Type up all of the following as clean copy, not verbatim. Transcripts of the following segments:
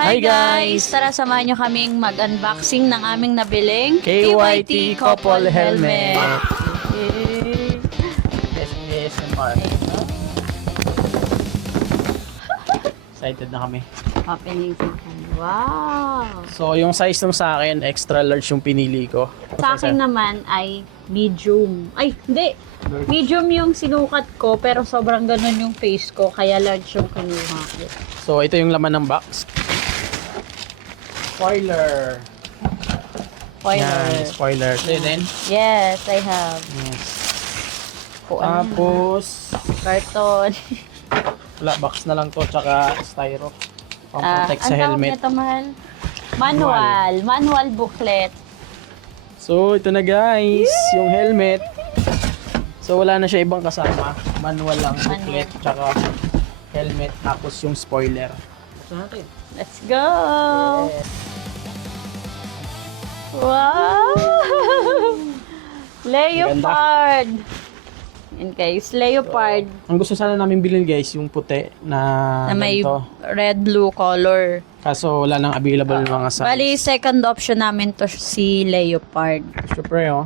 Hi guys! Tara samahan nyo kaming mag-unboxing ng aming nabiling KYT Couple Helmet. Yay! Excited na kami. Opening second. Wow! So, yung size nung sa akin, extra large yung pinili ko. Sa akin naman ay medium. Ay, hindi! Medium yung sinukat ko, pero sobrang ganun yung face ko, kaya large yung kinuha ko. So, ito yung laman ng box. Spoiler. Yan, spoiler. Ito din. Yes, I have. Yes. Kung ano Tapos, na. Carton. wala, box na lang to, tsaka styro. Pang-protect sa helmet. Ang tawag nito, mahal? Manual. Manual booklet. So, ito na guys, yung helmet. So, wala na siya ibang kasama. Manual lang, booklet, tsaka helmet, tapos yung spoiler. Buksan natin. Let's go! Yes. Wow! Leopard! In case, leopard. Ang gusto sana namin bilhin guys, yung puti na Na may ganito. red-blue color. Kaso wala nang available mga size. Bali, second option namin to si leopard. Spray oh.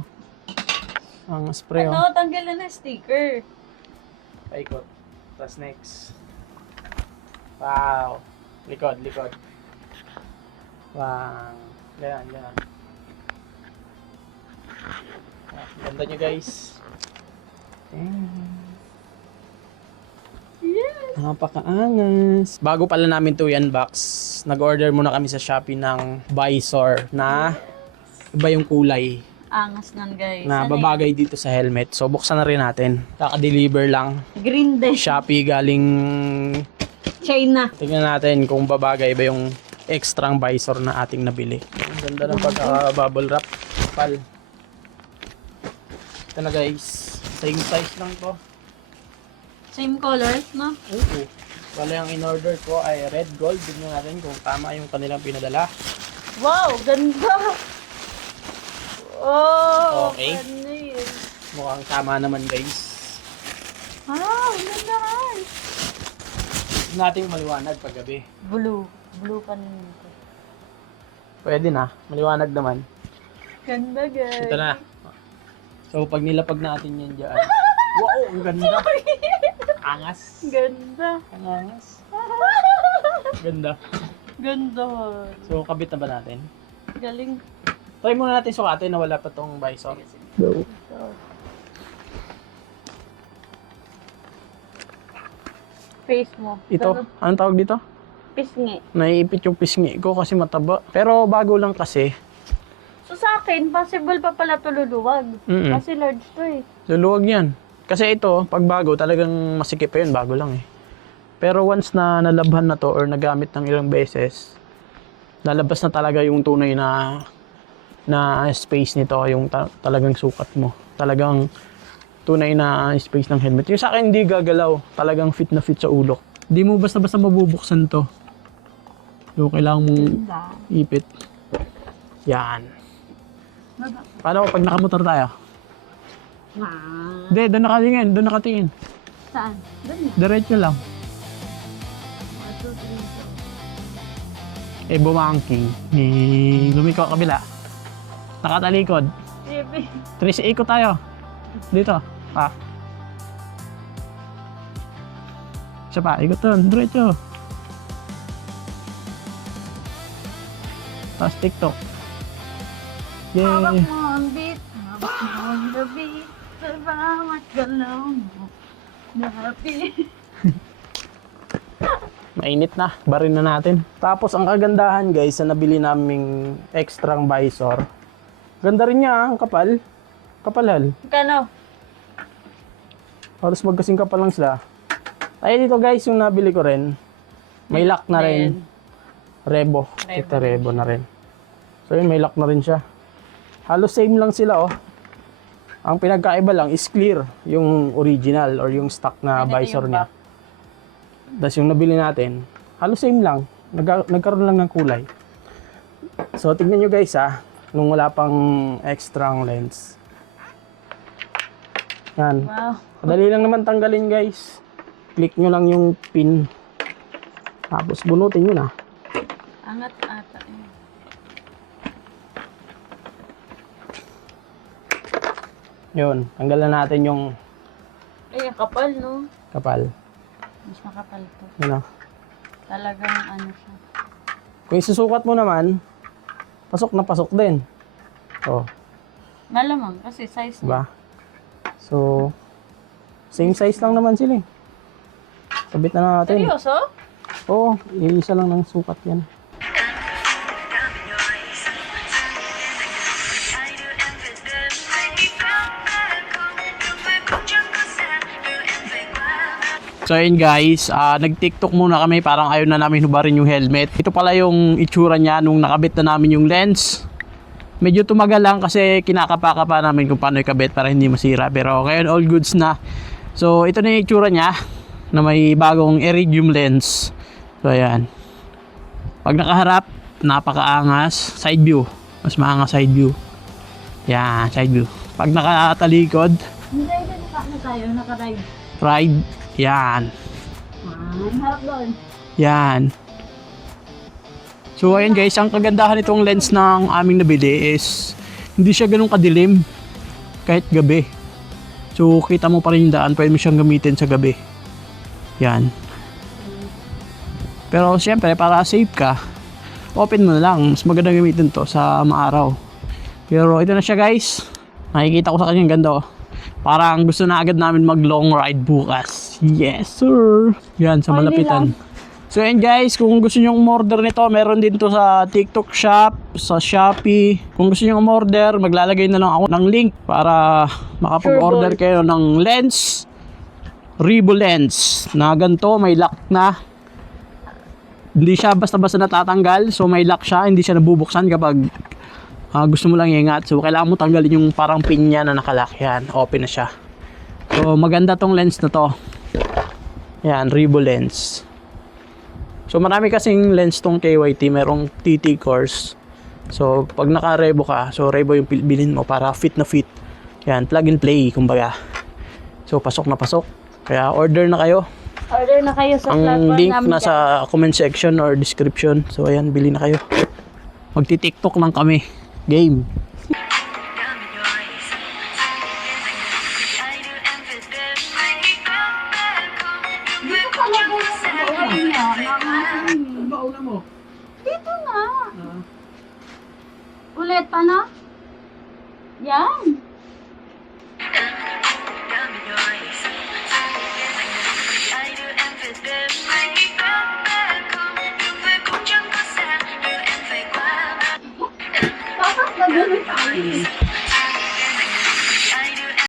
Ang spray oh. Ano? Tanggalan na sticker. Paikot. Tapos next. Wow. Likod, likod. Wow. Ganyan, ganyan. Ganda nyo guys. Yes! Napakaangas. Bago pala namin to i-unbox, nag-order muna kami sa Shopee ng visor na iba yung kulay Angas nun, guys. na Ano babagay dito sa helmet. So buksan na rin natin. Kaka-deliver lang. yun? Green din. Shopee galing... China. Tingnan natin kung babagay ba yung extra visor na ating nabili. Ang ganda ng pagka-bubble wrap. Pal. Ito na guys. Same size lang to. Same colors, no? Oo. Wala yung in-order ko ay red gold. Tignan natin kung tama yung kanilang pinadala. Wow, ganda! Oh, Okay. ano yun? Mukhang tama naman guys. Wow, ganda nga. Hindi natin maliwanag paggabi. Blue. Blue pa nito. Pwede na. Maliwanag naman. Ganda, guys. Ito na. So pag nilapag natin yan dyan. Wow, ang ganda. Angas. Ganda. Ang angas. Ganda. Ganda. So kabit na ba natin? Galing. Try muna natin sukatin na wala pa tong visor. Go. Face mo. Ito, anong tawag dito? Pisngi. Naiipit yung pisngi ko kasi mataba. Pero bago lang kasi. So sa akin, possible pa pala ito luluwag. Mm-mm. Kasi large to eh. Luluwag yan. Kasi ito, pag bago, talagang masikip pa yun. Bago lang eh. Pero once na nalabhan na to or nagamit ng ilang beses, lalabas na talaga yung tunay na space nito, yung talagang sukat mo. Talagang tunay na space ng helmet. Yung sa akin hindi gagalaw. Talagang fit na fit sa ulo. Hindi mo basta-basta mabubuksan to. So, kailangan mong ipit. Yan. Paano pag nakamotor tayo? Hindi, doon nakatingin. Doon nakatingin. Saan? Doon. Diretso lang. Eh, bumangking. Eh, lumiko kabila. Nakatalikod. Baby. 3 ikot tayo. Dito. Pa. Isa pa. Ikot doon. Diretso. Tapos TikTok. Hawak Yay. mo ang beat. Hawak mo ang beat. Sa bawat galaw mo. Happy. Mainit na. Barin na natin. Tapos ang kagandahan guys sa nabili naming extra visor. Ganda rin niya. Ang kapal. Kapalhal. Kano? Halos magkasing kapal lang sila. Ay dito guys yung nabili ko rin. May lock na rin. Rebo. Ito Rebo na rin. So yun may lock na rin siya. Halos same lang sila oh. Ang pinagkaiba lang is clear. Yung original or yung stock na visor niya. Tapos yung nabili natin, halos same lang. Nagkaroon lang ng kulay. So tignan nyo guys nung wala pang extra lens. Yan. Wow. Madali lang naman tanggalin guys. Click nyo lang yung pin. Tapos bunutin nyo na. Angat ata eh. Yun, tanggalan natin yung Ay, ang kapal, no? kapal. Mas makapal to. Yun o. Talagang ano siya. Kung isusukat mo naman, pasok na pasok din. Oh, Malamang, kasi size niya. diba? So, same size lang naman sila eh. Sabit na natin. Seryoso? Oo, iisa lang ng sukat yan. So ayun guys, nag-TikTok muna kami, parang ayaw na namin hubarin yung helmet. Ito pala yung itsura niya nung nakabit na namin yung lens. Medyo tumagal lang kasi kinakapa-kapa namin kung paano ikabit para hindi masira. Pero ngayon all goods na. So ito na yung itsura niya na may bagong iridium lens. So ayan. Pag nakaharap, napakaangas. Side view. Mas maangas side view. Yan, side view. Pag nakatalikod, Hindi, ano tayo, naka-ride. ride. Yan. Harap doon. Yan. So ayan guys, ang kagandahan nitong lens ng aming nabili is hindi siya ganun kadilim kahit gabi. So kita mo pa rin yung daan, pwede mo siyang gamitin sa gabi. Yan. Pero siyempre para safe ka, open mo na lang. Mas maganda gamitin to sa maaraw. Pero ito na siya guys. Nakikita ko sa kanyang ganda oh. Parang gusto na agad namin mag long ride bukas. Yes sir. Yan sa malapitan. So yan guys, kung gusto nyo umorder nito, meron din to sa TikTok shop, sa Shopee. Kung gusto nyo umorder, maglalagay na lang ako ng link para makapag-order kayo ng lens. Ribo lens na ganito, may lock na. Hindi siya basta-basta natatanggal, so may lock siya, hindi siya nabubuksan kapag gusto mo lang iingat. So kailangan mo tanggalin yung parang pin niya na nakalock. Yan, open na siya. So maganda tong lens na to. Yan, Ribo lens. So marami kasing lens tong KYT, merong TT course. So pag naka-Revo ka, so Revo yung bilhin mo para fit na fit. Yan, plug and play kumbaga. So pasok na pasok. Kaya order na kayo. Order na kayo sa Ang platform link namin. nasa comment section or description. So ayan, bili na kayo. Magti-TikTok lang kami. Game. Bauna mo. Dito nga. Ulit pa na? Yan. Bakit na ganun tayo?